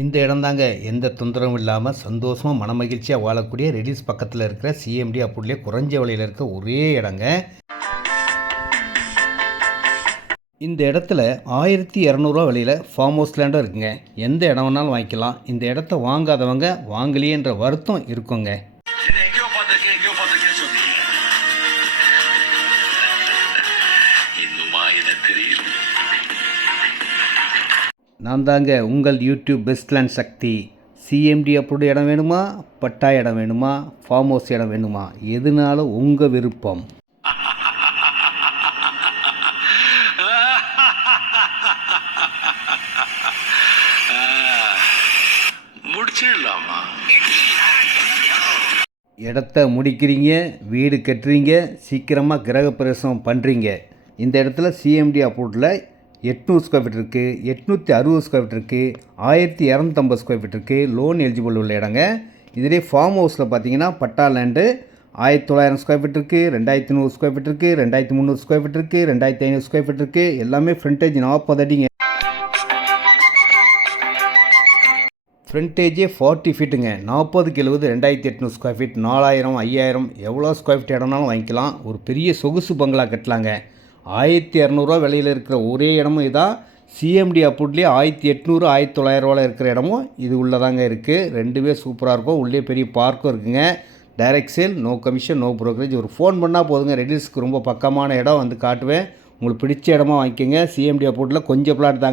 இந்த இடம் தாங்க எந்த தொந்தரவும் இல்லாமல் சந்தோஷமாக மனமகிழ்ச்சியாக வாழக்கூடிய ரெடில்ஸ் பக்கத்தில் இருக்கிற சிஎம்டி அப்படியே குறைஞ்ச விலையில் இருக்க ஒரே இடங்க. இந்த இடத்துல 1200 விலையில் ஃபார்ம் ஹவுஸ் லேண்டும் இருக்குங்க. எந்த இடம் வேணாலும் வாங்கிக்கலாம். இந்த இடத்த வாங்காதவங்க வாங்கலையேன்ற வருத்தம் இருக்குங்க. நான் தாங்க உங்கள் யூடியூப் பெஸ்ட் லேண்ட் சக்தி. சிஎம்டி அப்படி இடம் வேணுமா, பட்டா இடம் வேணுமா, ஃபார்ம் ஹவுஸ் இடம் வேணுமா, எதுனாலும் உங்கள் விருப்பம். இடத்த முடிக்கிறீங்க, வீடு கட்டுறீங்க, சீக்கிரமாக கிரகப்பிரவேசம் பண்ணுறீங்க. இந்த இடத்துல சிஎம்டி அப்ரூவ்டில் 800 ஸ்கொயர் ஃபீட் இருக்குது, 860 ஸ்கொயர் ஃபீட் இருக்குது, 1250 ஸ்கொயர் ஃபீட் இருக்குது. லோன் எலிஜிபிள் உள்ள இடங்க. இதிலே ஃபார்ம் ஹவுஸில் பார்த்தீங்கன்னா பட்டா லேண்டு 1900 ஸ்கொயர் ஃபீட் இருக்குது, 2100 ஸ்கொயர் ஃபீட் இருக்குது, 2300 ஸ்கொயர் ஃபீட் இருக்குது, 2500 ஸ்கொயர் ஃபீட் இருக்குது. எல்லாமே ஃப்ரண்டேஜ் 40 அடிங்க. ஃப்ரண்டேஜே 40 ஃபீட்டுங்க. 40க்கு 70 2800 ஸ்கொயர் ஃபீட், 4000 5000 எவ்வளோ ஸ்கொயர் ஃபீட் இடம்னாலும் வாங்கிக்கலாம். ஒரு பெரிய சொகுசு பங்களா கட்டலாங்க. 1200 விலையில் இருக்கிற ஒரே இடமும் இதான். சிஎம்டி அப்ரூவ்ட்லேயே 1800 1900 இருக்கிற இடமும் இது உள்ளதாங்க இருக்குது. ரெண்டுமே சூப்பராக இருக்கும். உள்ளே பெரிய பார்க்கும் இருக்குங்க. Direct sale, no commission, no brokerage. ஒரு ஃபோன் பண்ணால் போதுங்க. ரெடில்ஸ்க்கு ரொம்ப பக்கமான இடம் வந்து காட்டுவேன். உங்களுக்கு பிடிச்ச இடமா வாங்கிக்கோங்க. சிஎம்டி அப்ரூவ்டில் கொஞ்சம் பிளாட் தாங்க.